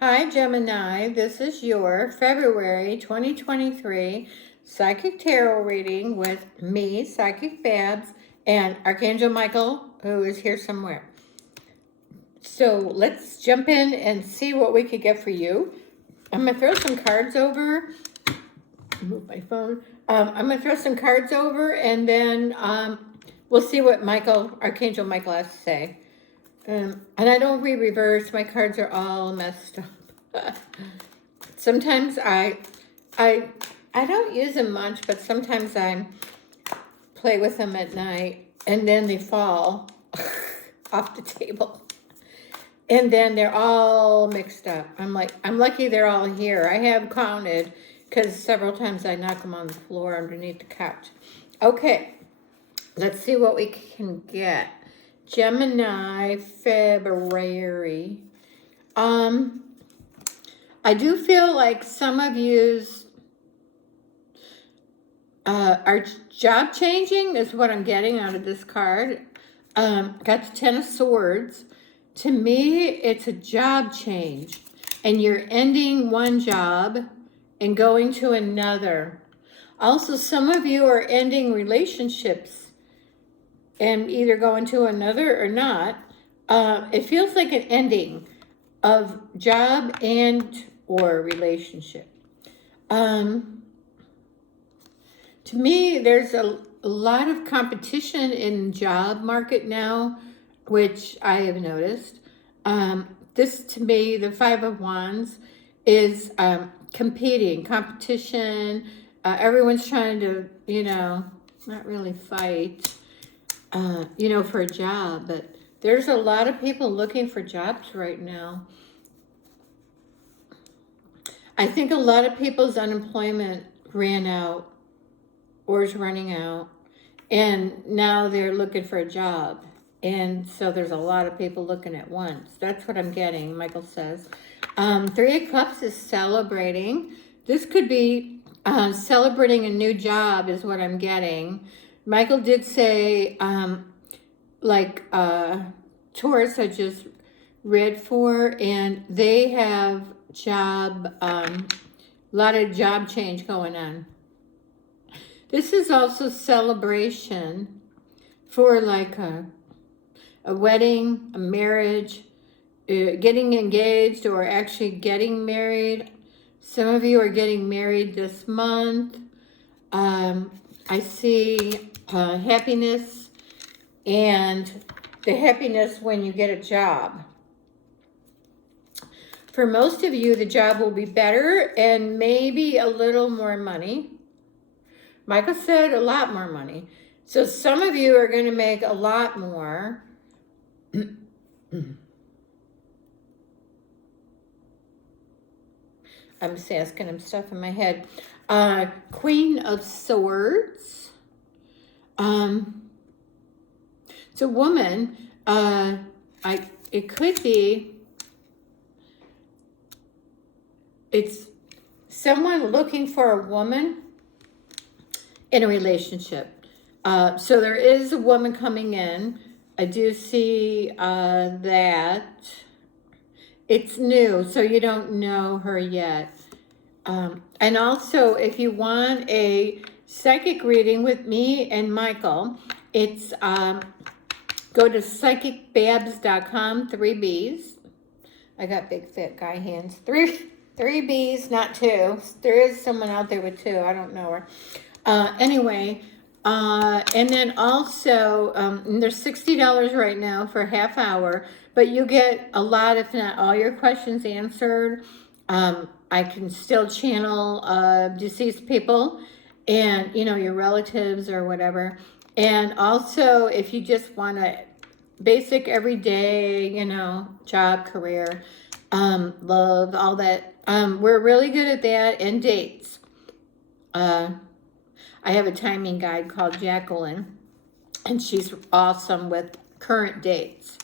Hi, Gemini. This is your February 2023 Psychic Tarot reading with me, Psychic Babbs, and Archangel Michael, who is here somewhere. So let's jump in and see what we could get for you. I'm going to throw some cards over. Move my phone. I'm going to throw some cards over, and then we'll see what Archangel Michael has to say. And I don't reverse. My cards are all messed up. Sometimes I don't use them much, but sometimes I play with them at night, and then they fall off the table, and then they're all mixed up. I'm lucky they're all here. I have counted because several times I knock them on the floor underneath the couch. Okay, let's see what we can get. Gemini February. I do feel like some of yous are job changing is what I'm getting out of this card. Got the Ten of Swords. To me, it's a job change. And you're ending one job and going to another. Also, some of you are ending relationships and either going to another or not. It feels like an ending of job and or relationship. To me, there's a lot of competition in the job market now, which I have noticed. This, to me, the Five of Wands, is competition. Everyone's trying to, not really fight, for a job, but there's a lot of people looking for jobs right now. I think a lot of people's unemployment ran out or is running out, and now they're looking for a job. And so there's a lot of people looking at once. That's what I'm getting, Michael says. Three of Cups is celebrating. This could be celebrating a new job is what I'm getting. Michael did say, Taurus I just read for, and they have a lot of job change going on. This is also celebration for like a wedding, a marriage, getting engaged, or actually getting married. Some of you are getting married this month. I see happiness, and the happiness when you get a job. For most of you, the job will be better and maybe a little more money. Michael said a lot more money. So some of you are going to make a lot more. I'm just asking him stuff in my head. Queen of Swords. It's a woman. It could be. It's someone looking for a woman in a relationship. So there is a woman coming in. I do see that. It's new, so you don't know her yet. And also, if you want a psychic reading with me and Michael, it's go to psychicbabbs.com, 3 B's. I got big fat guy hands. Three B's, not 2. There is someone out there with 2. I don't know her. Anyway, and then also, there's $60 right now for a half hour, but you get a lot, if not all your questions answered. I can still channel deceased people and, your relatives or whatever. And also, if you just want a basic everyday, job, career, love, all that, we're really good at that, and dates. I have a timing guide called Jacqueline, and she's awesome with current dates.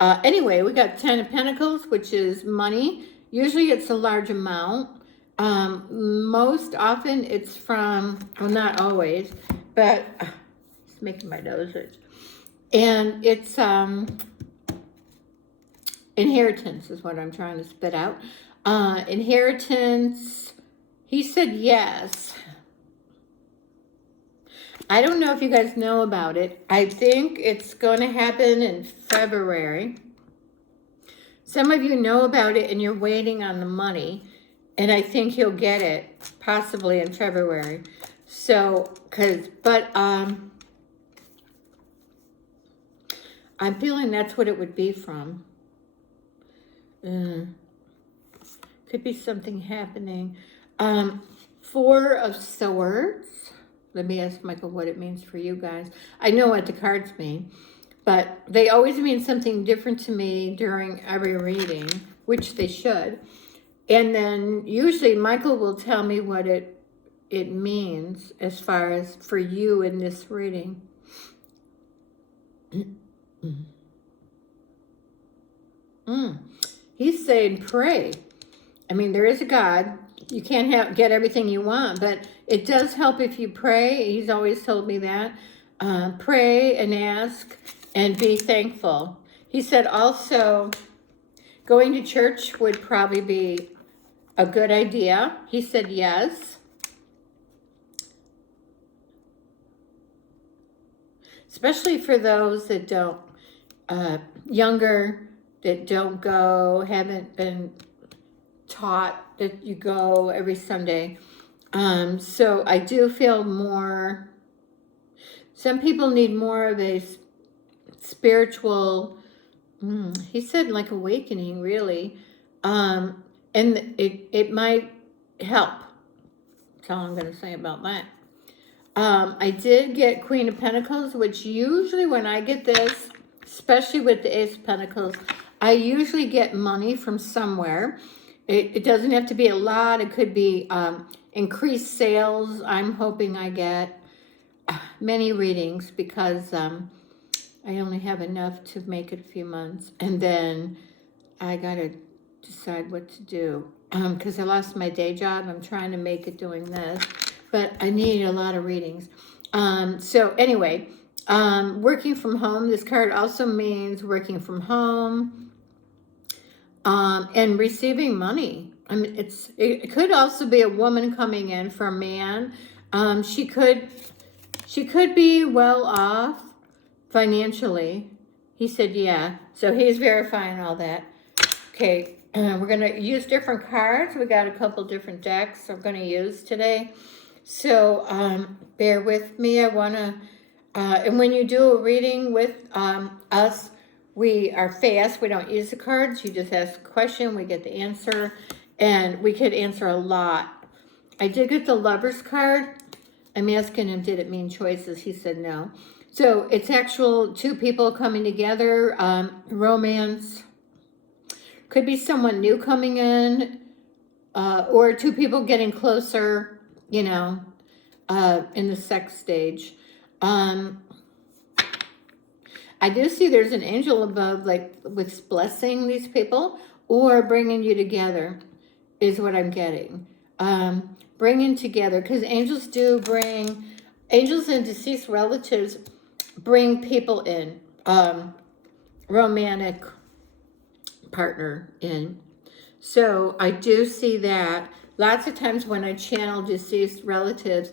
Anyway, we got 10 of Pentacles, which is money. Usually it's a large amount. Most often it's from, well, not always, but it's making my nose itch. And it's inheritance is what I'm trying to spit out. Inheritance, he said yes. I don't know if you guys know about it. I think it's going to happen in February. Some of you know about it and you're waiting on the money. And I think you'll get it possibly in February. So, I'm feeling that's what it would be from. Could be something happening. 4 of Swords. Let me ask Michael what it means for you guys. I know what the cards mean, but they always mean something different to me during every reading, which they should. And then usually Michael will tell me what it means as far as for you in this reading. He's saying pray. I mean, there is a God. You can't get everything you want, but it does help if you pray. He's always told me that. Pray and ask and be thankful. He said also going to church would probably be a good idea. He said yes. Especially for those that don't, younger, that don't go, haven't been taught that you go every Sunday. So I do feel more, some people need more of a spiritual, he said like awakening, really. And it might help. That's all I'm going to say about that. I did get Queen of Pentacles, which usually when I get this, especially with the Ace of Pentacles, I usually get money from somewhere. It doesn't have to be a lot. It could be increased sales. I'm hoping I get many readings because I only have enough to make it a few months. And then I got to decide what to do because I lost my day job. I'm trying to make it doing this, but I need a lot of readings. So anyway, working from home. This card also means working from home. And receiving money. I mean, it could also be a woman coming in for a man. She could be well off financially. He said, yeah. So he's verifying all that. Okay, we're going to use different cards. We got a couple different decks we're going to use today. So bear with me. I want to, and when you do a reading with us, we are fast. We don't use the cards. You just ask a question. We get the answer. And we could answer a lot. I did get the Lover's card. I'm asking him, did it mean choices? He said no. So it's actual 2 people coming together. Romance. Could be someone new coming in. Or 2 people getting closer, you know, in the sex stage. I do see there's an angel above, like, with blessing these people or bringing you together is what I'm getting. Bringing together, because angels do bring, angels and deceased relatives bring people in, romantic partner in. So I do see that. Lots of times when I channel deceased relatives,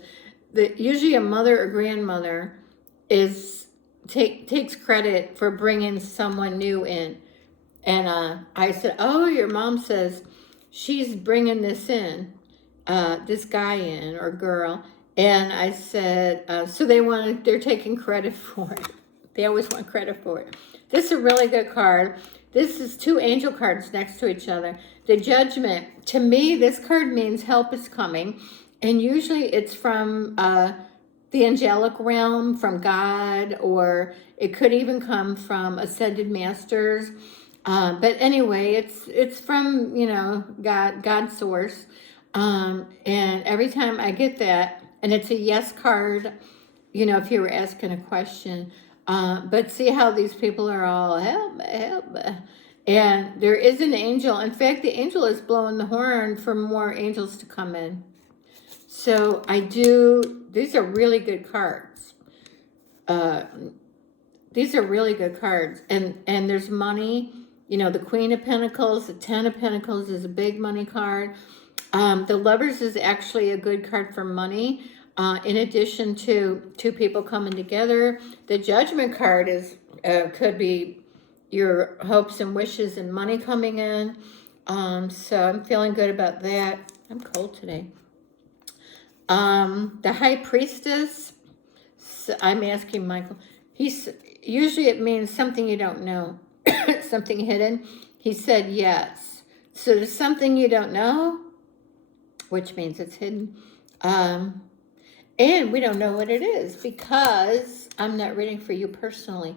usually a mother or grandmother takes credit for bringing someone new in. And I said, oh, your mom says she's bringing this in, this guy in or girl. And I said, so they're taking credit for it. They always want credit for it. This is a really good card. This is 2 angel cards next to each other. The Judgment, to me, this card means help is coming. And usually it's from the angelic realm, from God, or it could even come from ascended masters. But anyway, it's from, you know, God's source. And every time I get that, and it's a yes card, you know, if you were asking a question. But see how these people are all, help, help. And there is an angel. In fact, the angel is blowing the horn for more angels to come in. So these are really good cards. These are really good cards. And there's money You know, the Queen of Pentacles, the Ten of Pentacles is a big money card. The Lovers is actually a good card for money. In addition to two people coming together, the Judgment card is could be your hopes and wishes and money coming in. So I'm feeling good about that. I'm cold today. The High Priestess, so I'm asking Michael, usually it means something you don't know, something hidden. He said yes. So there's something you don't know, which means it's hidden. And we don't know what it is because I'm not reading for you personally.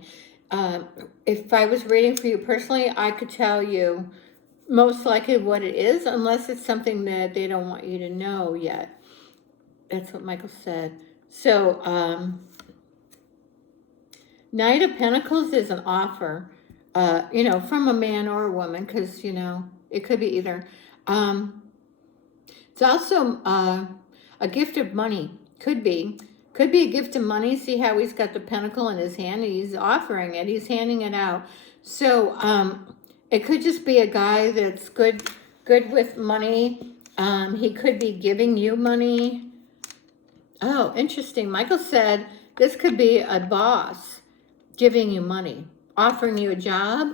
If I was reading for you personally, I could tell you most likely what it is, unless it's something that they don't want you to know yet. That's what Michael said. So, Knight of Pentacles is an offer, you know, from a man or a woman, because, you know, it could be either. It's also a gift of money. Could be a gift of money. See how he's got the pentacle in his hand and he's offering it. He's handing it out. So it could just be a guy that's good with money. He could be giving you money. Oh, interesting. Michael said this could be a boss giving you money, offering you a job.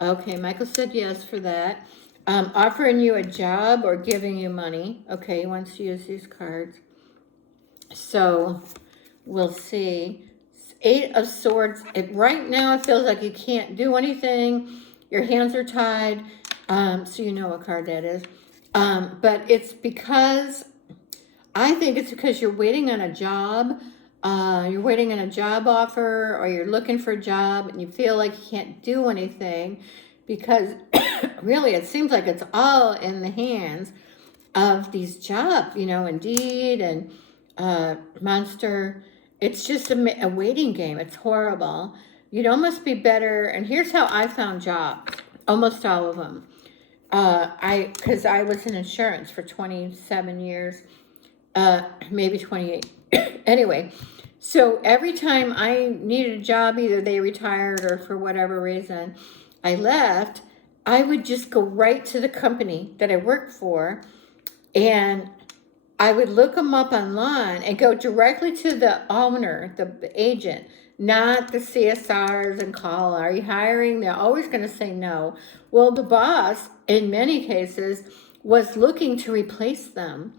Okay, Michael said yes for that. Offering you a job or giving you money. Okay, he wants to use these cards. So we'll see. Eight of Swords. Right now it feels like you can't do anything. Your hands are tied. So you know what card that is. But it's because, I think it's because you're waiting on a job. You're waiting on a job offer, or you're looking for a job and you feel like you can't do anything because really it seems like it's all in the hands of these jobs, you know, Indeed and Monster. It's just a waiting game. It's horrible. You'd almost be better. And here's how I found jobs, almost all of them. Because I was in insurance for 27 years, maybe 28. Anyway, so every time I needed a job, either they retired or for whatever reason I left, I would just go right to the company that I worked for, and I would look them up online and go directly to the owner, the agent, not the CSRs, and call, are you hiring? They're always going to say no. Well, the boss, in many cases, was looking to replace them.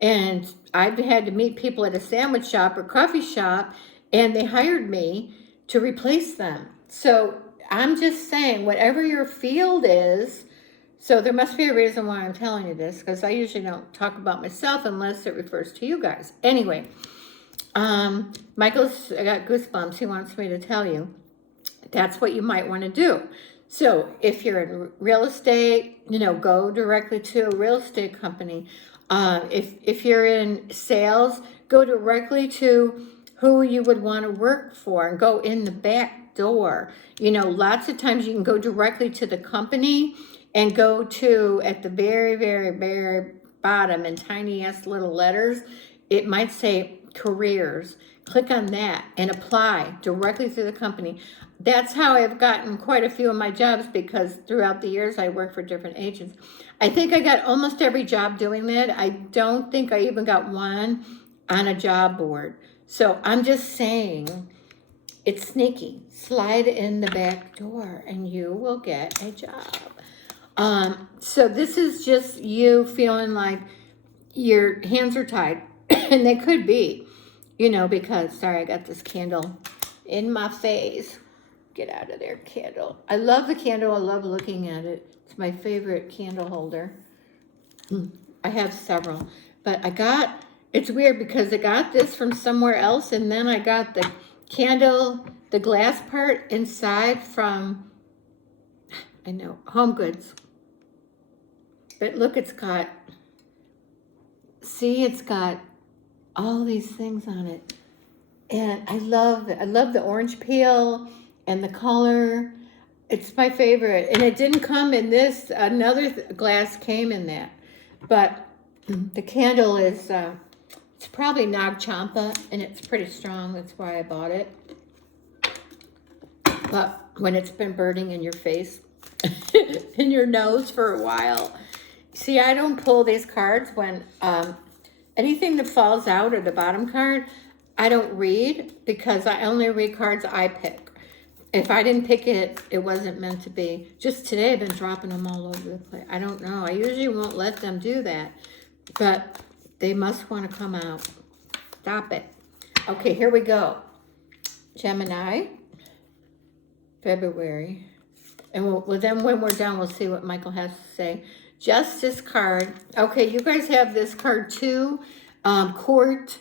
And I've had to meet people at a sandwich shop or coffee shop, and they hired me to replace them. So I'm just saying, whatever your field is, so there must be a reason why I'm telling you this, because I usually don't talk about myself unless it refers to you guys. Anyway, Michael's, I got goosebumps. He wants me to tell you that's what you might want to do. So if you're in real estate, you know, go directly to a real estate company. If you're in sales, go directly to who you would want to work for and go in the back door. You know, lots of times you can go directly to the company and go to, at the very, very, very bottom in tiny ass little letters, it might say careers. Click on that and apply directly through the company. That's how I've gotten quite a few of my jobs, because throughout the years I worked for different agents. I think I got almost every job doing that. I don't think I even got one on a job board. So I'm just saying, it's sneaky. Slide in the back door and you will get a job. So this is just you feeling like your hands are tied. And they could be, you know, because, sorry, I got this candle in my face. Get out of there, candle. I love the candle. I love looking at it. It's my favorite candle holder. I have several. But it's weird because I got this from somewhere else, and then I got the candle, the glass part inside from, I know, Home Goods. But look, it's got all these things on it. And I love it. I love the orange peel and the color. It's my favorite. And it didn't come in this. Another glass came in that. But the candle is, it's probably Nag Champa, and it's pretty strong. That's why I bought it. But when it's been burning in your face, in your nose for a while. See, I don't pull these cards when anything that falls out of the bottom card, I don't read, because I only read cards I pick. If I didn't pick it, it wasn't meant to be. Just today, I've been dropping them all over the place. I don't know. I usually won't let them do that, but they must want to come out. Stop it. Okay, here we go. Gemini, February. And well, then when we're done, we'll see what Michael has to say. Justice card. Okay, you guys have this card too. Court.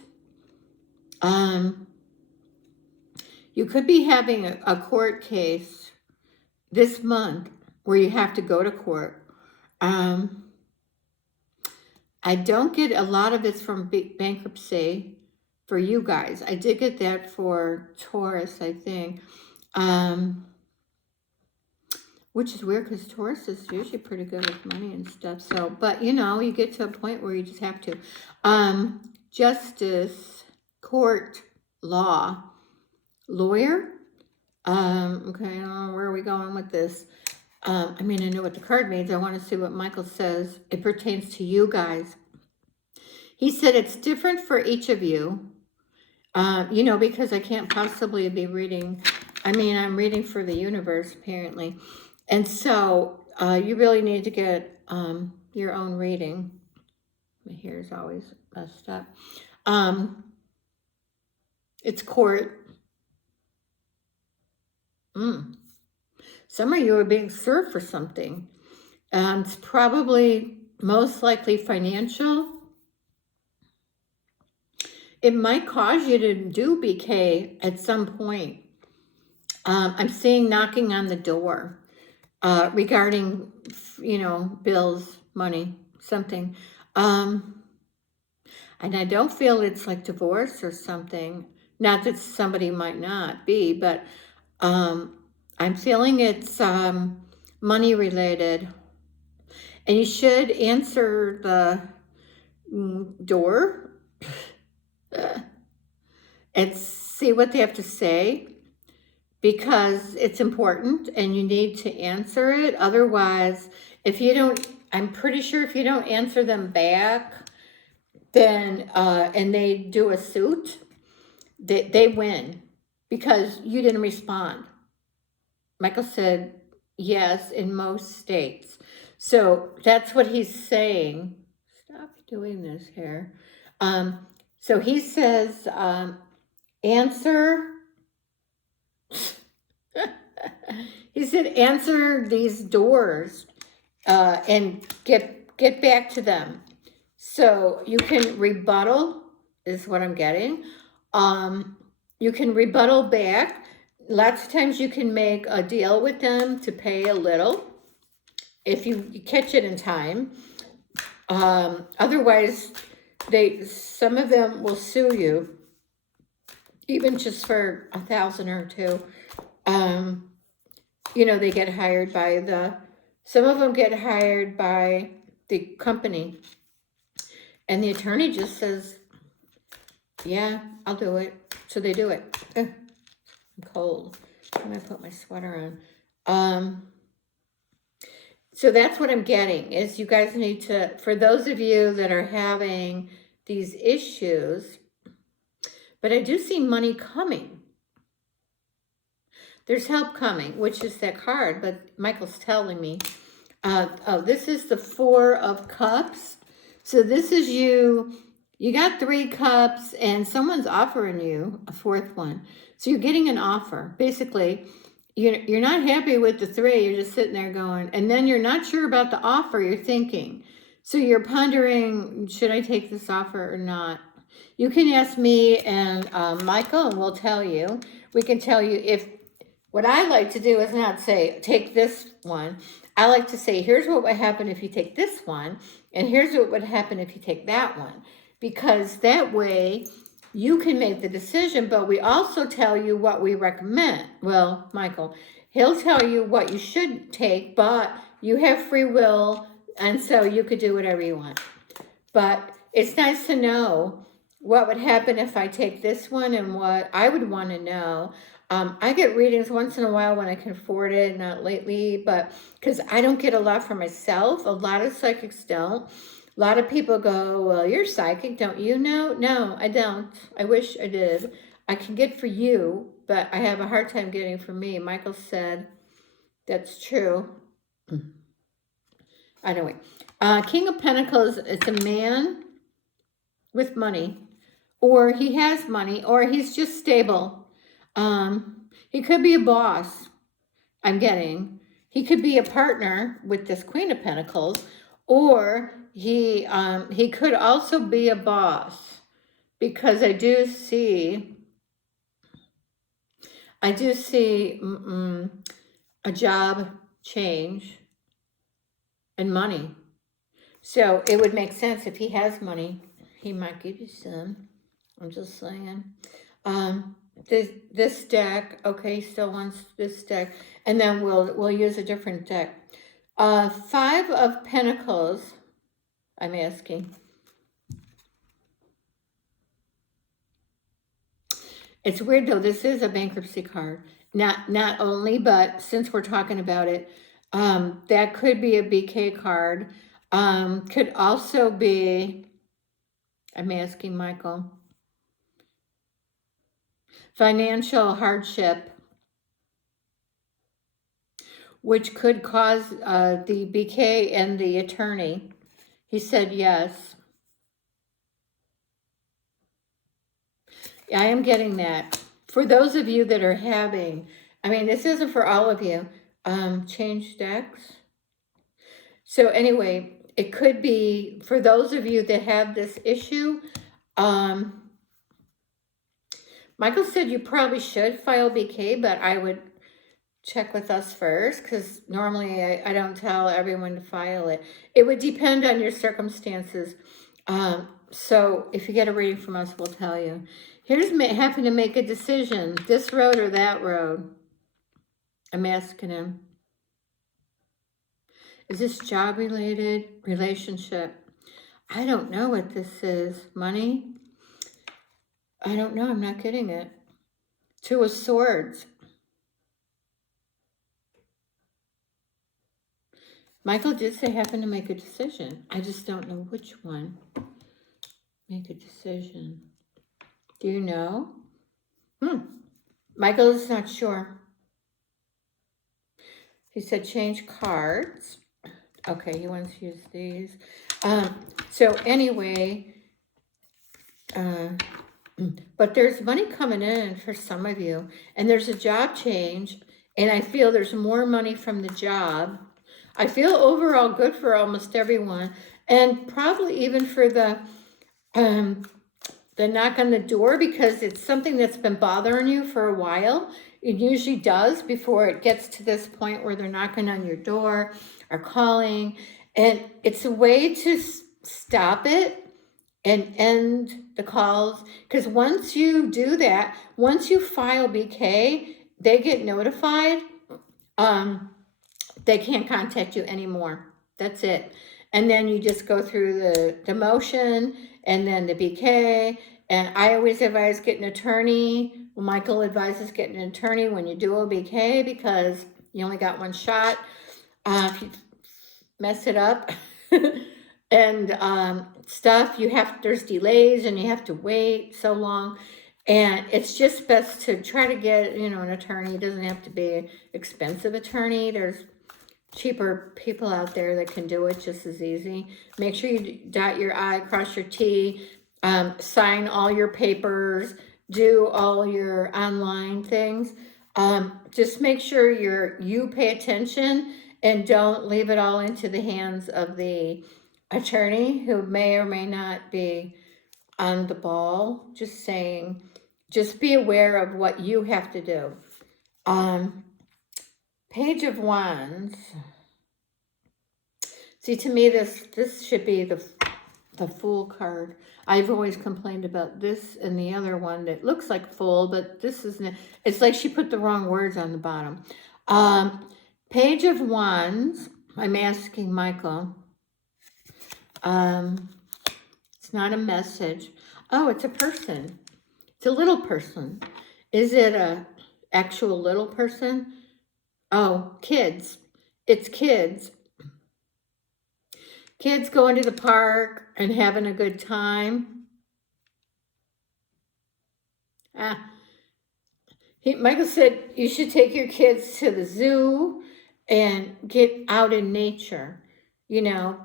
You could be having a court case this month where you have to go to court. I don't get a lot of it's from bankruptcy for you guys. I did get that for Taurus, I think. Which is weird because Taurus is usually pretty good with money and stuff. So, but you know, you get to a point where you just have to. Justice, court, law, lawyer. Okay, where are we going with this? I mean, I know what the card means. I want to see what Michael says. It pertains to you guys. He said it's different for each of you. You know, because I can't possibly be reading. I mean, I'm reading for the universe, apparently. And so you really need to get your own reading. My hair is always messed up. It's court. Some of you are being served for something. It's probably most likely financial. It might cause you to do BK at some point. I'm seeing knocking on the door regarding, you know, bills, money, something. And I don't feel it's like divorce or something. Not that somebody might not be, but I'm feeling it's money related. And you should answer the door and see what they have to say, because it's important and you need to answer it. Otherwise, if you don't, I'm pretty sure if you don't answer them back, then and they do a suit, they win because you didn't respond. Michael said yes in most states. So that's what he's saying. Stop doing this here. So he says answer. He said answer these doors and get back to them. So you can rebuttal is what I'm getting. You can rebuttal back. Lots of times you can make a deal with them to pay a little if you catch it in time. Otherwise, some of them will sue you, even just for $1,000 or $2,000. You know, they get hired by some of them get hired by the company. And the attorney just says, yeah, I'll do it. So they do it. I'm cold. I'm going to put my sweater on. So that's what I'm getting, is you guys need to, for those of you that are having these issues, but I do see money coming. There's help coming, which is that card, but Michael's telling me. Oh, this is the 4 of Cups. So this is you got 3 cups and someone's offering you a 4th one. So you're getting an offer. Basically, you're not happy with the 3. You're just sitting there going, and then you're not sure about the offer. You're thinking. So you're pondering, should I take this offer or not? You can ask me and Michael, and we'll tell you. We can tell you if, what I like to do is not say, take this one. I like to say, here's what would happen if you take this one, and here's what would happen if you take that one. Because that way, you can make the decision, but we also tell you what we recommend. Well, Michael, he'll tell you what you should take, but you have free will, and so you could do whatever you want. But it's nice to know what would happen if I take this one and what I would want to know. I get readings once in a while when I can afford it, not lately, but because I don't get a lot for myself. A lot of psychics don't. A lot of people go, well, you're psychic, don't you know? No, I don't. I wish I did. I can get for you, but I have a hard time getting for me. Michael said, that's true. Anyway, King of Pentacles, it's a man with money, or he has money, or he's just stable. He could be a boss, I'm getting. He could be a partner with this Queen of Pentacles, or he could also be a boss, because I do see a job change and money. So it would make sense if he has money, he might give you some. I'm just saying. This deck, okay, still wants this deck, and then we'll use a different deck. Five of Pentacles, I'm asking. It's weird though, this is a bankruptcy card. Not only, but since we're talking about it, that could be a BK card. Could also be, I'm asking Michael, financial hardship, which could cause the BK and the attorney. He said yes. I am getting that. For those of you that are having, I mean, this isn't for all of you, change decks. So anyway, it could be for those of you that have this issue. Michael said you probably should file BK, but I would check with us first, because normally I don't tell everyone to file it. It would depend on your circumstances. So if you get a reading from us, we'll tell you. Here's having to make a decision, this road or that road. I'm asking him. Is this job related, relationship? I don't know what this is. Money? I don't know, I'm not getting it. Two of Swords. Michael did say having to make a decision. I just don't know which one. Make a decision. Do you know? Michael is not sure. He said change cards. Okay, he wants to use these. So anyway, but there's money coming in for some of you, and there's a job change, and I feel there's more money from the job. I feel overall good for almost everyone, and probably even for the knock on the door, because it's something that's been bothering you for a while. It usually does before it gets to this point where they're knocking on your door or calling, and it's a way to stop it and end the calls, because once you do that, once you file BK, they get notified. They can't contact you anymore. That's it. And then you just go through the motion and then the BK. And I always advise getting an attorney. Michael advises getting an attorney when you do a BK, because you only got one shot. If you mess it up and stuff, there's delays and you have to wait so long. And it's just best to try to get, an attorney. It doesn't have to be an expensive attorney. There's cheaper people out there that can do it just as easy. Make sure you dot your I, cross your T, sign all your papers, do all your online things. Just make sure you pay attention and don't leave it all into the hands of the attorney, who may or may not be on the ball. Just saying, just be aware of what you have to do. Page of Wands. See, to me, this should be the Fool card. I've always complained about this and the other one that looks like Fool, but this isn't. It's like she put the wrong words on the bottom. Page of Wands. I'm asking Michael. It's not a message. Oh, it's a person. It's a little person. Is it actual little person. Oh, kids. It's kids. Kids going to the park and having a good time. Michael said you should take your kids to the zoo and get out in nature. You know,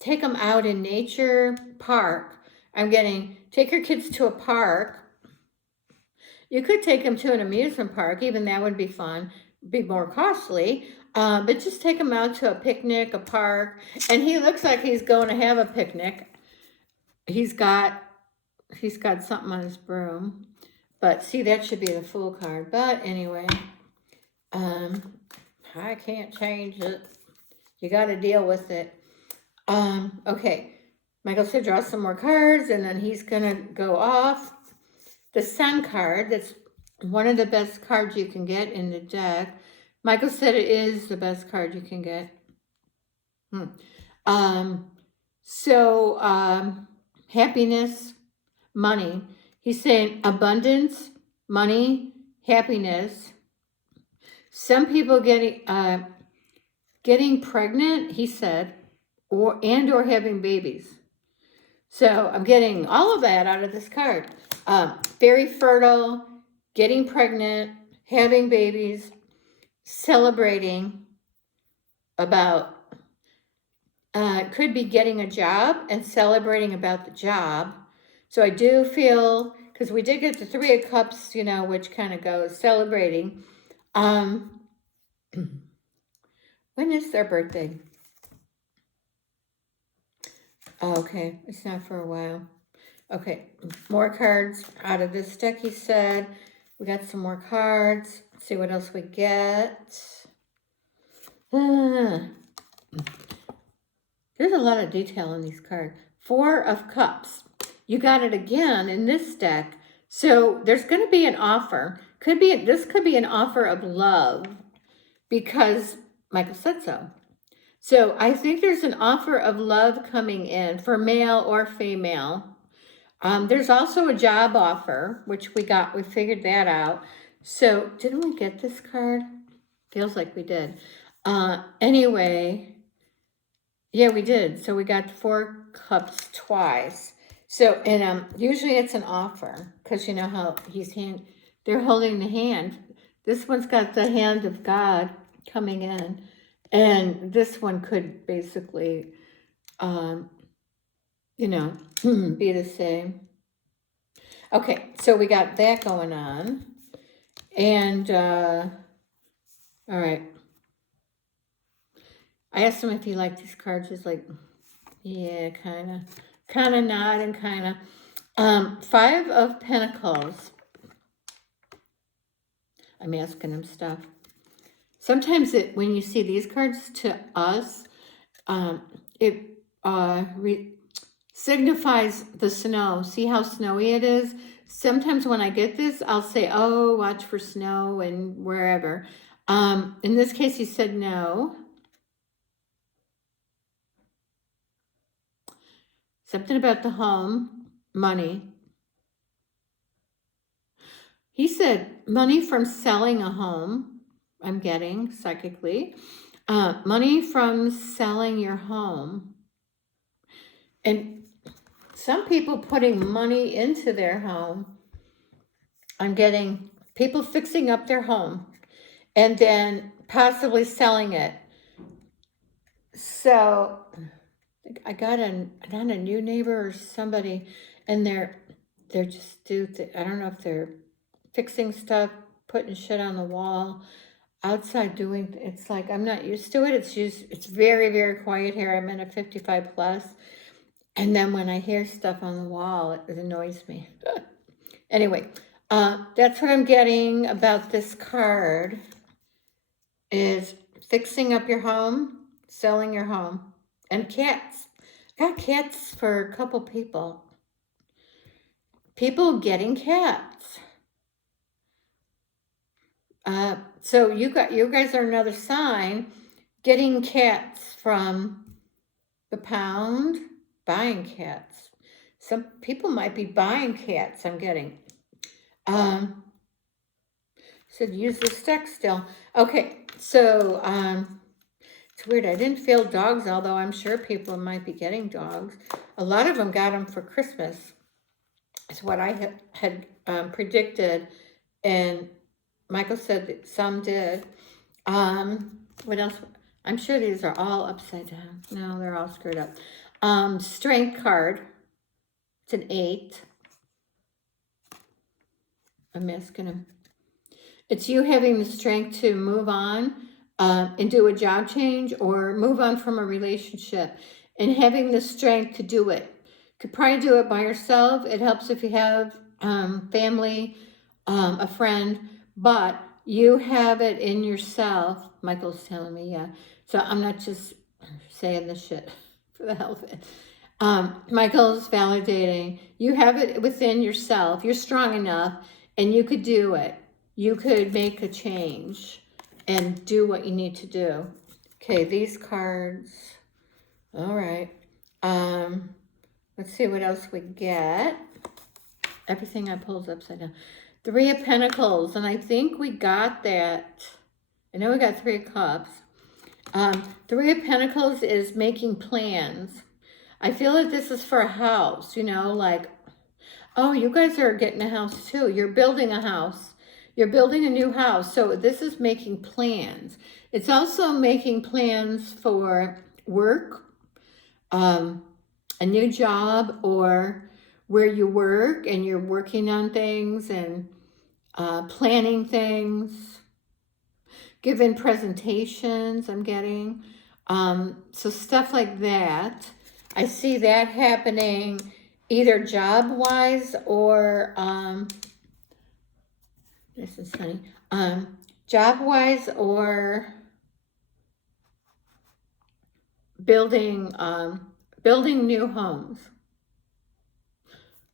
take them out in nature, park. Take your kids to a park. You could take them to an amusement park. Even that would be fun. Be more costly. But just take them out to a picnic, a park. And he looks like he's going to have a picnic. He's got something on his broom. But see, that should be the Fool card. But anyway, I can't change it. You got to deal with it. Okay. Michael said draw some more cards, and then he's going to go off. The Sun card, that's one of the best cards you can get in the deck. Michael said it is the best card you can get. Happiness, money. He's saying abundance, money, happiness. Some people getting pregnant, he said, or having babies. So I'm getting all of that out of this card. Very fertile, getting pregnant, having babies, celebrating about, could be getting a job and celebrating about the job. So I do feel, because we did get the Three of Cups, you know, which kind of goes celebrating. When is their birthday? Oh, okay, it's not for a while. Okay, more cards out of this deck, he said. We got some more cards. Let's see what else we get. There's a lot of detail in these cards. Four of Cups. You got it again in this deck. So there's going to be an offer. This could be an offer of love because Michael said so. So I think there's an offer of love coming in for male or female. There's also a job offer, which we figured that out. So didn't we get this card? Feels like we did. Anyway, yeah, we did. So we got the Four Cups twice. So, and usually it's an offer because you know how they're holding the hand. This one's got the hand of God coming in. And this one could basically, you know, be the same. Okay, so we got that going on. And, all right. I asked him if he liked these cards. He's like, yeah, kind of not and kind of. Five of Pentacles. I'm asking him stuff. Sometimes when you see these cards to us, it signifies the snow. See how snowy it is? Sometimes when I get this, I'll say, oh, watch for snow and wherever. In this case, he said no. Something about the home, money. He said money from selling a home. I'm getting psychically. Money from selling your home. And some people putting money into their home. I'm getting people fixing up their home and then possibly selling it. So I got not a new neighbor or somebody, and they're just I don't know if they're fixing stuff, putting shit on the wall. Outside doing, it's like, I'm not used to it. It's very, very quiet here. I'm in a 55 plus. And then when I hear stuff on the wall, it annoys me. Anyway, that's what I'm getting about this card is fixing up your home, selling your home, and cats. Got cats for a couple people. People getting cats. So you guys are another sign getting cats from the pound, buying cats. Some people might be buying cats, I'm getting. Said use the stick still. Okay, so it's weird. I didn't feel dogs, although I'm sure people might be getting dogs. A lot of them got them for Christmas. It's what I had predicted, and Michael said that some did. What else? I'm sure these are all upside down. No, they're all screwed up. Strength card. It's an 8. I'm asking him. It's you having the strength to move on and do a job change or move on from a relationship and having the strength to do it. Could probably do it by yourself. It helps if you have family, a friend, but you have it in yourself. Michael's telling me, yeah. So I'm not just saying this shit for the hell of it. Michael's validating. You have it within yourself. You're strong enough and you could do it. You could make a change and do what you need to do. Okay, these cards. All right. Let's see what else we get. Everything I pulled upside down. 3 of Pentacles, and I think we got that. I know we got 3 of Cups. 3 of Pentacles is making plans. I feel like this is for a house, you know, like, oh, you guys are getting a house too. You're building a house. You're building a new house. So this is making plans. It's also making plans for work, a new job, or where you work and you're working on things and planning things, giving presentations I'm getting. So stuff like that. I see that happening either job-wise or, this is funny, job-wise or building new homes.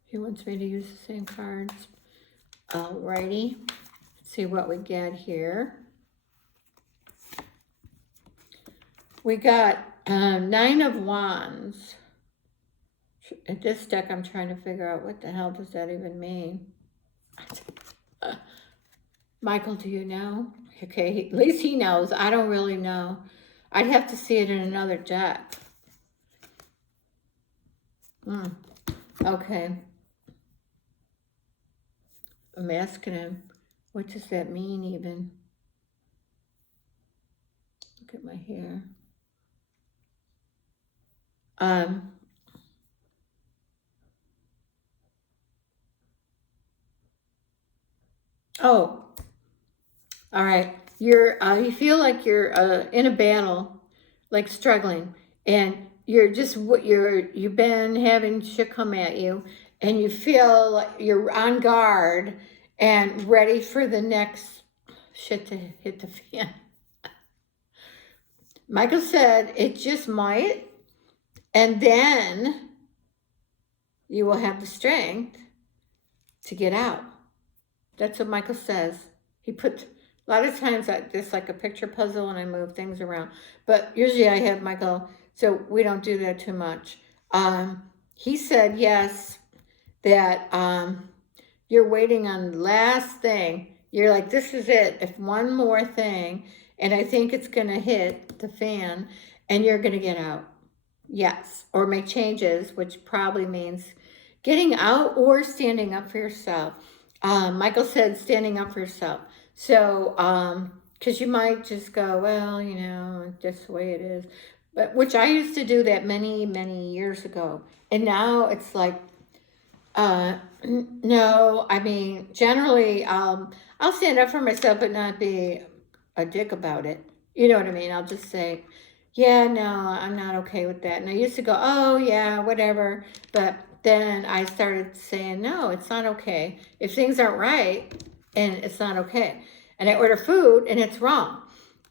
He wants me to use the same cards. Alrighty, let's see what we get here. We got 9 of Wands. At this deck, I'm trying to figure out what the hell does that even mean. Michael, do you know? Okay, at least he knows. I don't really know. I'd have to see it in another deck. Okay. I'm asking him, what does that mean even? Look at my hair. Oh, all right. You feel like you're in a battle, like struggling, and you've been having shit come at you, and you feel like you're on guard and ready for the next shit to hit the fan. Michael said it just might, and then you will have the strength to get out. That's what Michael says. He put, a lot of times it's like a picture puzzle and I move things around. But usually I have Michael, so we don't do that too much. He said, yes, that you're waiting on the last thing. You're like, this is it. If one more thing, and I think it's going to hit the fan and you're going to get out. Yes. Or make changes, which probably means getting out or standing up for yourself. Michael said standing up for yourself. So, because you might just go, well, you know, just the way it is. But which I used to do that many, many years ago. And now it's like, no, I mean, generally, I'll stand up for myself, but not be a dick about it. You know what I mean? I'll just say, yeah, no, I'm not okay with that. And I used to go, oh, yeah, whatever. But then I started saying, no, it's not okay. If things aren't right, and it's not okay. And I order food, and it's wrong.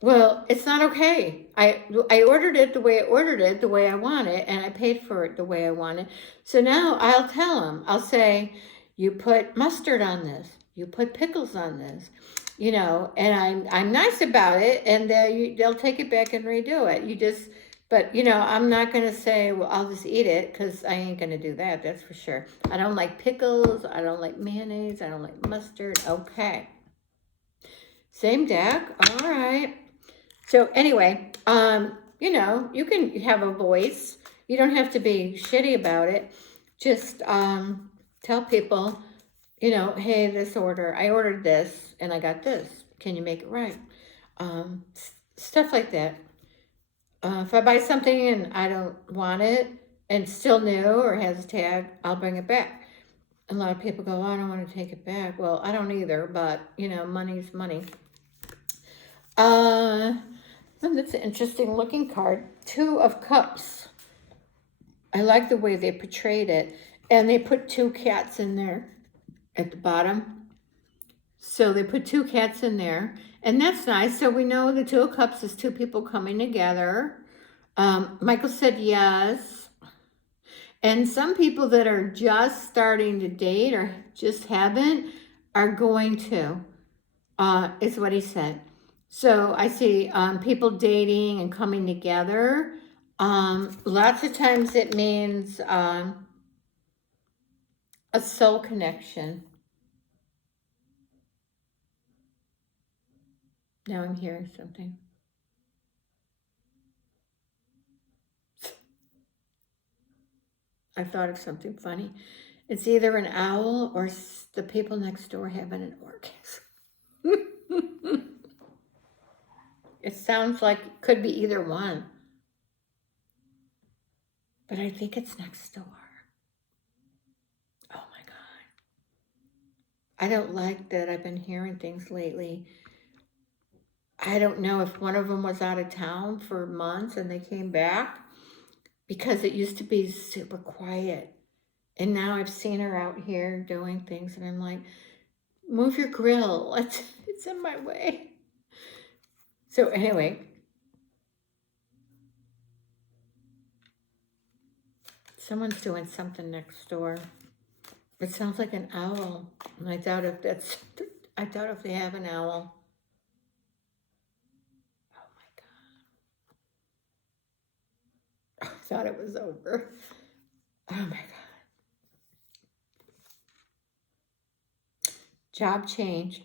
Well, it's not okay. I ordered it the way I ordered it, the way I want it, and I paid for it the way I want it. So now I'll tell them, I'll say, you put mustard on this. You put pickles on this. You know, and I'm nice about it, and they'll take it back and redo it. But, you know, I'm not going to say, well, I'll just eat it, because I ain't going to do that, that's for sure. I don't like pickles, I don't like mayonnaise, I don't like mustard, okay. Same deck. All right. So anyway, you know, you can have a voice. You don't have to be shitty about it. Just tell people, you know, hey, I ordered this and I got this. Can you make it right? Stuff like that. If I buy something and I don't want it and it's still new or has a tag, I'll bring it back. A lot of people go, oh, I don't want to take it back. Well, I don't either, but, you know, money's money. That's an interesting looking card. 2 of Cups. I like the way they portrayed it. And they put 2 cats in there at the bottom. So they put 2 cats in there. And that's nice. So we know the 2 of Cups is 2 people coming together. Michael said yes. And some people that are just starting to date or just haven't are going to, is what he said. So I see people dating and coming together. Lots of times it means a soul connection. Now I'm hearing something. I thought of something funny. It's either an owl or the people next door having an orgasm. It sounds like it could be either one. But I think it's next door. Oh my God. I don't like that I've been hearing things lately. I don't know if one of them was out of town for months and they came back, because it used to be super quiet. And now I've seen her out here doing things and I'm like, move your grill. It's in my way. So anyway, someone's doing something next door. It sounds like an owl. And I doubt if they have an owl. Oh my God. I thought it was over. Oh my God. Job change.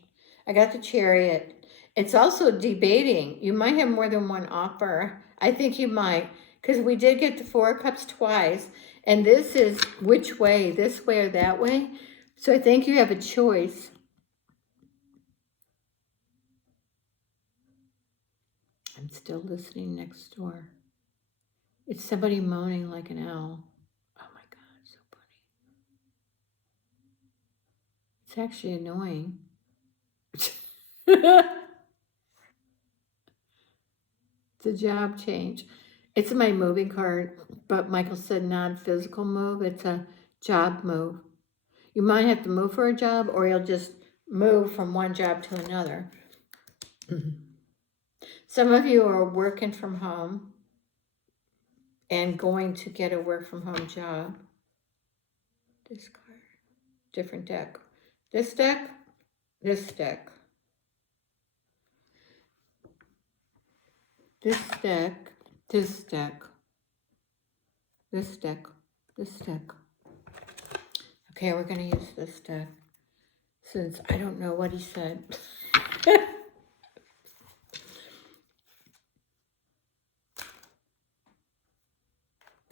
I got the Chariot. It's also debating. You might have more than one offer. I think you might, because we did get the 4 of Cups twice. And this is which way, this way or that way. So I think you have a choice. I'm still listening next door. It's somebody moaning like an owl. Oh my God, so funny. It's actually annoying. It's a job change. It's my moving card, but Michael said not a physical move. It's a job move. You might have to move for a job, or you'll just move from one job to another. Some of you are working from home and going to get a work from home job. This card, different deck. This deck, this deck. This deck, this deck, this deck, this deck. Okay, we're going to use this deck since I don't know what he said.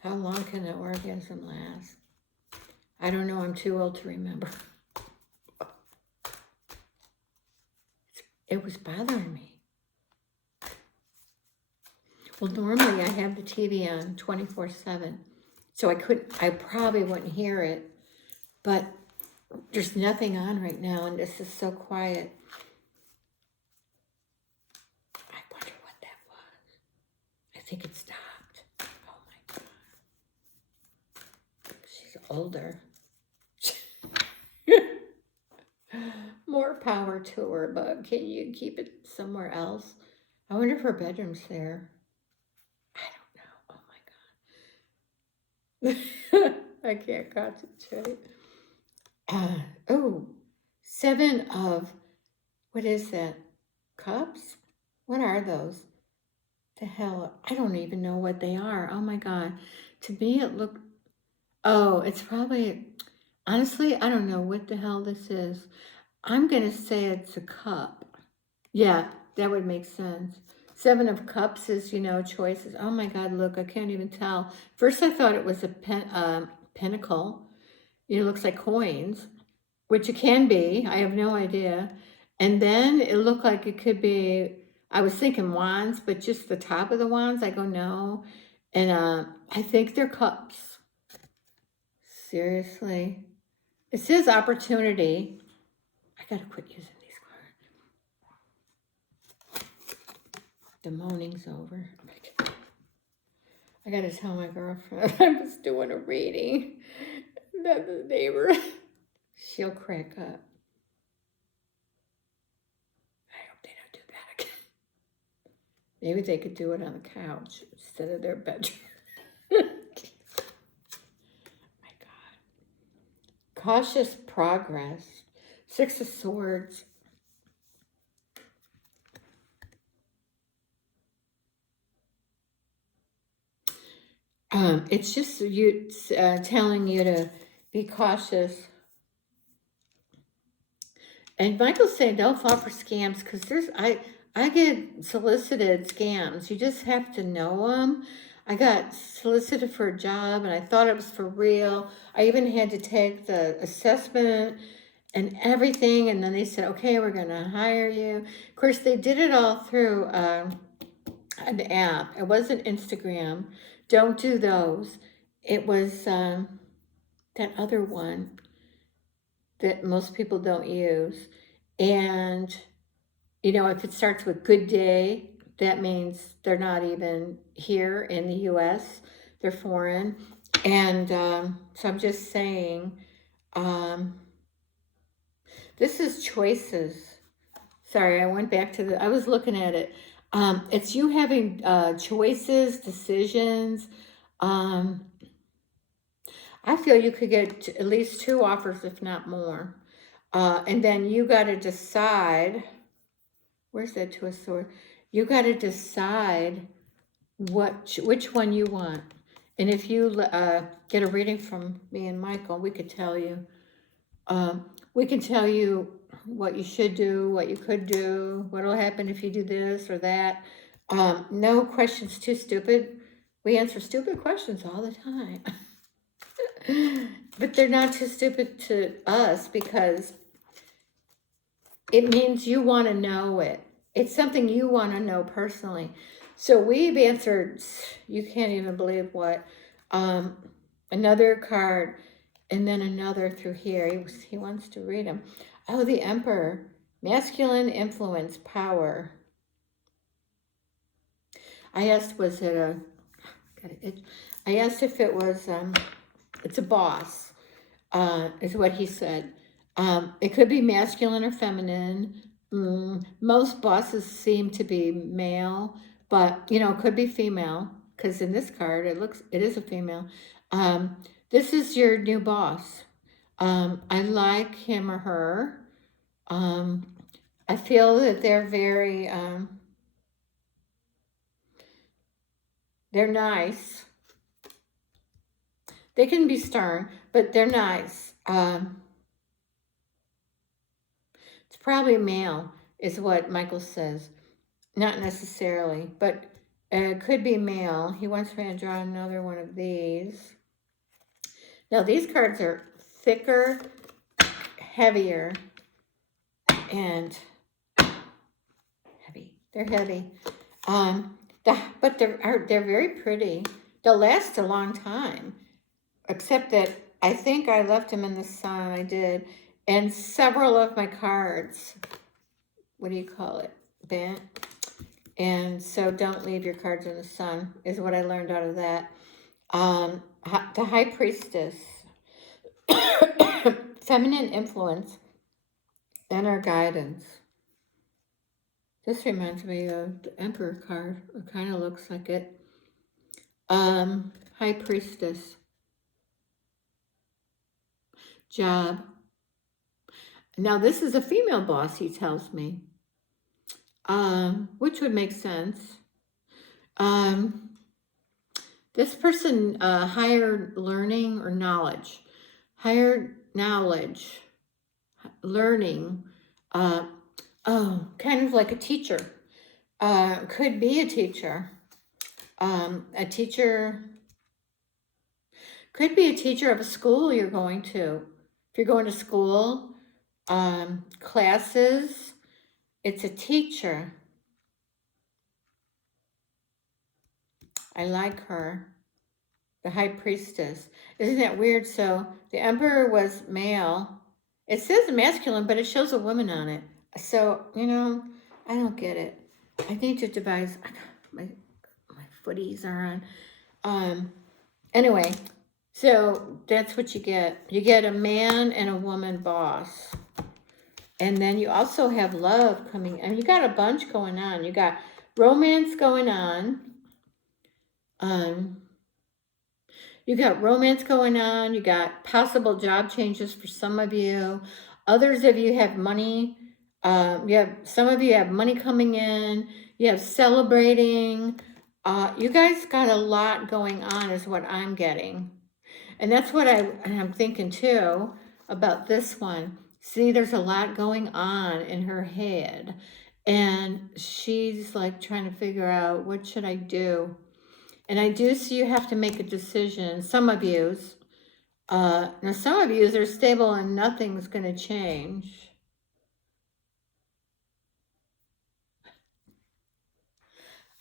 How long can the orgasm last? I don't know. I'm too old to remember. It was bothering me. Well, normally I have the TV on 24/7, so I probably wouldn't hear it, but there's nothing on right now, and this is so quiet. I wonder what that was. I think it stopped. Oh my God. She's older. More power to her, but can you keep it somewhere else? I wonder if her bedroom's there. I don't know. Oh my God. I can't concentrate. Oh, 7 of, what is that? Cups? What are those? The hell? I don't even know what they are. Oh my God. To me, it looked, oh, it's probably, honestly, I don't know what the hell this is. I'm going to say it's a cup. Yeah, that would make sense. Seven of Cups is, you know, choices. Oh my God, look, I can't even tell. First I thought it was a pentacle. You know, it looks like coins, which it can be. I have no idea. And then it looked like it could be, I was thinking wands, but just the top of the wands. I go, no. And I think they're cups. Seriously. It says opportunity. I gotta quit using these cards. The moaning's over. I gotta tell my girlfriend I was doing a reading. That the neighbor, she'll crack up. I hope they don't do that again. Maybe they could do it on the couch instead of their bedroom. My God. Cautious progress. Six of Swords. It's just you telling you to be cautious. And Michael's saying don't fall for scams because I get solicited scams. You just have to know them. I got solicited for a job and I thought it was for real. I even had to take the assessment and everything. And then they said, okay, we're going to hire you. Of course, they did it all through an app. It wasn't Instagram. Don't do those. It was that other one that most people don't use. And, you know, if it starts with good day, that means they're not even here in the US. They're foreign. And so I'm just saying, this is choices. Sorry, I went back to I was looking at it. It's you having choices, decisions. I feel you could get at least 2 offers, if not more. And then you got to decide, where's that Two of Swords? You got to decide which one you want. And if you get a reading from me and Michael, we could tell you. We can tell you what you should do, what you could do, what will happen if you do this or that. No question's too stupid. We answer stupid questions all the time. But they're not too stupid to us because it means you want to know it. It's something you want to know personally. So we've answered, you can't even believe what, another card and then another through here. He wants to read them. Oh, the Emperor. Masculine influence, power. I asked, was it a, I asked if it was, it's a boss, is what he said. It could be masculine or feminine. Most bosses seem to be male, but, you know, it could be female, because in this card, it is a female. This is your new boss. I like him or her. I feel that they're very, they're nice. They can be stern, but they're nice. It's probably a male, is what Michael says. Not necessarily, but it could be male. He wants me to draw another one of these. Now, these cards are thicker, heavier, and heavy. They're heavy. But they're very pretty. They'll last a long time. Except that I think I left them in the sun. I did. And several of my cards, what do you call it? Bent. And so don't leave your cards in the sun, is what I learned out of that. The High Priestess. Feminine influence. Inner guidance. This reminds me of the Emperor card. It kind of looks like it. High Priestess. Job. Now, this is a female boss, he tells me, which would make sense. This person, higher learning or knowledge, higher knowledge, learning, Oh, kind of like a teacher. Could be a teacher. A teacher could be a teacher of a school you're going to. If you're going to school, classes, it's a teacher. I like her. The high priestess. Isn't that weird? So the emperor was male. It says masculine, but it shows a woman on it. So, I don't get it. I need to devise, my footies are on. Anyway, so that's what you get. You get a man and a woman boss. And then you also have love coming. And you got a bunch going on. You got romance going on. You got romance going on. You got possible job changes for some of you. Others of you have money. Some of you have money coming in. You have celebrating. You guys got a lot going on is what I'm getting. And that's what I'm thinking too about this one. See, there's a lot going on in her head. And she's like trying to figure out, what should I do? And I do see you have to make a decision. Some of yous. Now some of yous are stable and nothing's going to change.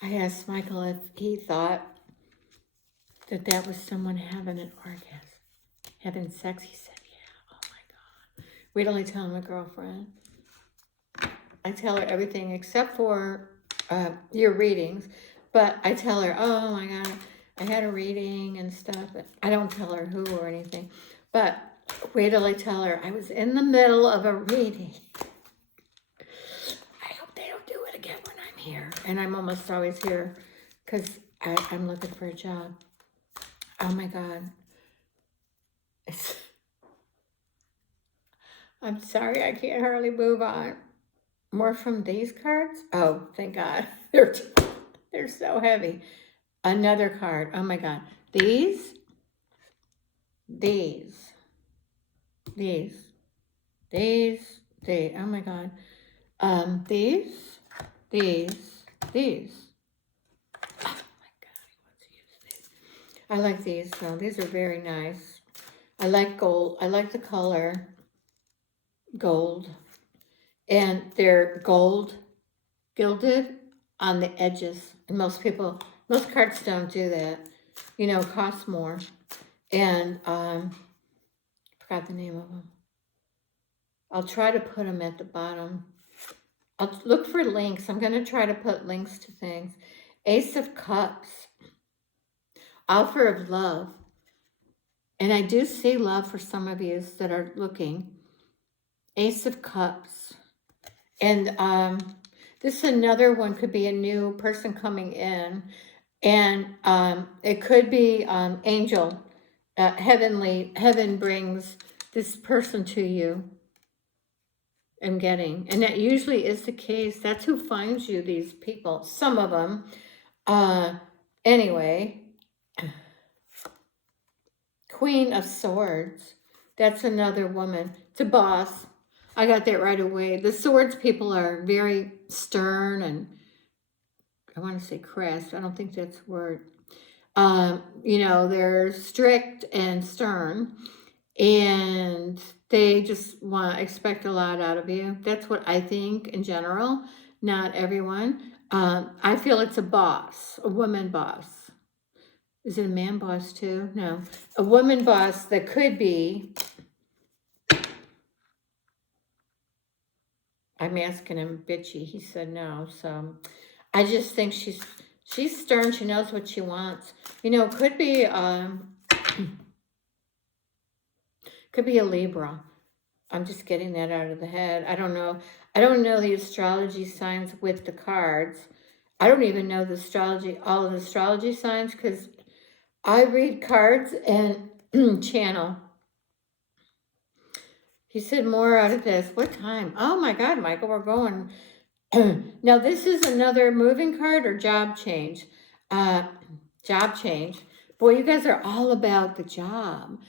I asked Michael if he thought that was someone having an orgasm, having sex. He said, yeah. Oh my God. Wait till I tell my girlfriend. I tell her everything except for your readings. But I tell her, oh my God, I had a reading and stuff. I don't tell her who or anything. But wait till I tell her I was in the middle of a reading. I hope they don't do it again when I'm here. And I'm almost always here because I'm looking for a job. Oh my God. I'm sorry, I can't hardly move on. More from these cards? Oh, thank God. They're so heavy. Another card. Oh my God. These. Oh my God. These. Oh my God. Let's use these. I like these. So these are very nice. I like gold. I like the color gold. And they're gold gilded on the edges. And most cards don't do that. Cost more. And forgot the name of them. I'll try to put them at the bottom. I'll look for links. I'm going to try to put links to things. Ace of Cups. Offer of love. And I do see love for some of you that are looking. Ace of Cups. And this another one could be a new person coming in. And it could be angel. Heaven brings this person to you. I'm getting. And that usually is the case. That's who finds you, these people. Some of them. Anyway. Queen of Swords. That's another woman. It's a boss. I got that right away. The Swords people are very stern and I want to say crass. I don't think that's a word. They're strict and stern and they just expect a lot out of you. That's what I think in general. Not everyone. I feel it's a boss, a woman boss. Is it a man boss too? No. A woman boss that could be. I'm asking him bitchy. He said no. So I just think she's stern. She knows what she wants. Could be could be a Libra. I'm just getting that out of the head. I don't know. I don't know the astrology signs with the cards. I don't even know all of the astrology signs because I read cards and channel. He said more out of this. What time? Oh my God, Michael, we're going. Now this is another moving card or job change. Job change. Boy, you guys are all about the job.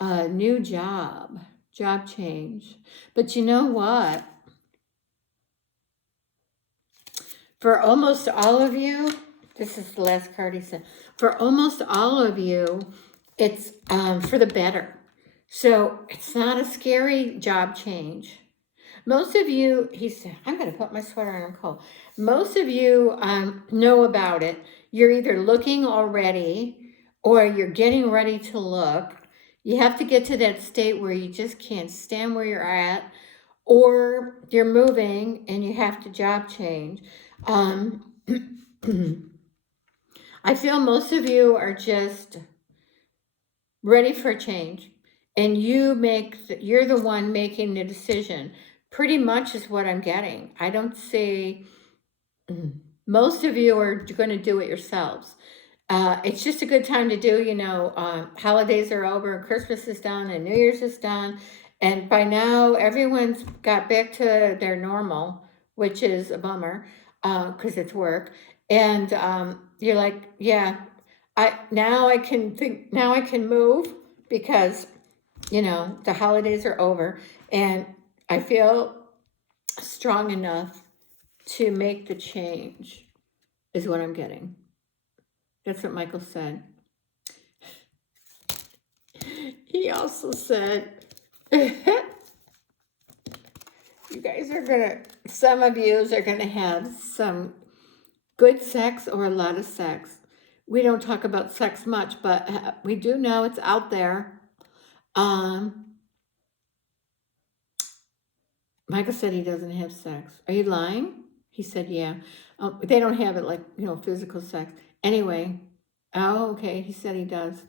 New job. Job change. But you know what? For almost all of you, this is the last card he said. For almost all of you, it's for the better. So it's not a scary job change. Most of you, he said, I'm going to put my sweater on, I'm cold. Most of you know about it. You're either looking already or you're getting ready to look. You have to get to that state where you just can't stand where you're at, or you're moving and you have to job change. I feel most of you are just ready for a change, and you're the one making the decision. Pretty much is what I'm getting. I don't see, most of you are going to do it yourselves. It's just a good time to do, holidays are over, Christmas is done, and New Year's is done. And by now, everyone's got back to their normal, which is a bummer, because it's work. And you're like, yeah, now I can move because, the holidays are over. And I feel strong enough to make the change, is what I'm getting. That's what Michael said. He also said, you guys are some of you are gonna have some good sex or a lot of sex. We don't talk about sex much, but we do know it's out there. Michael said he doesn't have sex. Are you lying? He said, yeah. They don't have it like, physical sex. Anyway, okay, he said he does.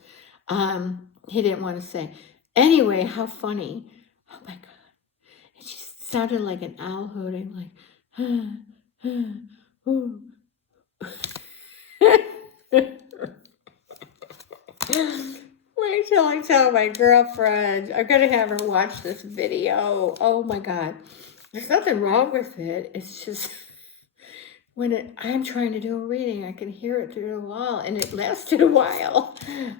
He didn't want to say. Anyway, how funny. Oh my God. It just sounded like an owl hooting, like, ooh. Wait till I tell my girlfriend. I'm going to have her watch this video. Oh my God. There's nothing wrong with it. It's just when I'm trying to do a reading, I can hear it through the wall, and it lasted a while.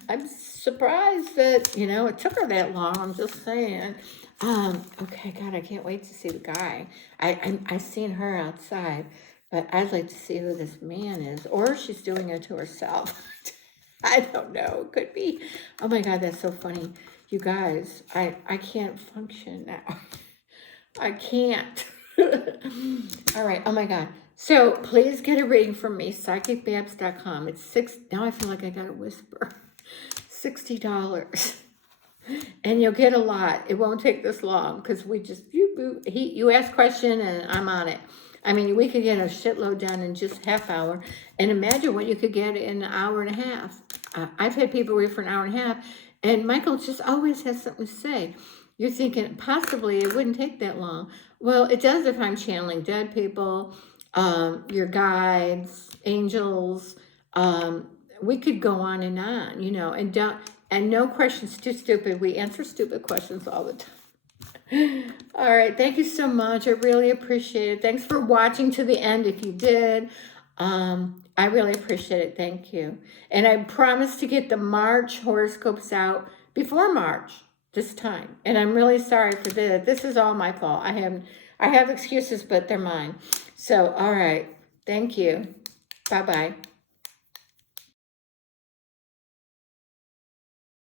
I'm surprised that, it took her that long. I'm just saying. Okay, God, I can't wait to see the guy. I seen her outside, but I'd like to see who this man is, or she's doing it to herself. I don't know. It could be. Oh my God, that's so funny. You guys, I can't function now. I can't. All right. Oh my God. So please get a reading from me, psychicbabbs.com. It's now I feel like I got to whisper. $60. And you'll get a lot. It won't take this long because you ask question and I'm on it. I mean, we could get a shitload done in just half hour, and imagine what you could get in an hour and a half. I've had people read for an hour and a half, and Michael just always has something to say. You're thinking possibly it wouldn't take that long. Well, it does if I'm channeling dead people, your guides, angels. We could go on, and no question's too stupid. We answer stupid questions all the time. All right. Thank you so much. I really appreciate it. Thanks for watching to the end if you did. I really appreciate it. Thank you. And I promise to get the March horoscopes out before March this time. And I'm really sorry for this. This is all my fault. I have excuses, but they're mine. So, all right. Thank you. Bye-bye.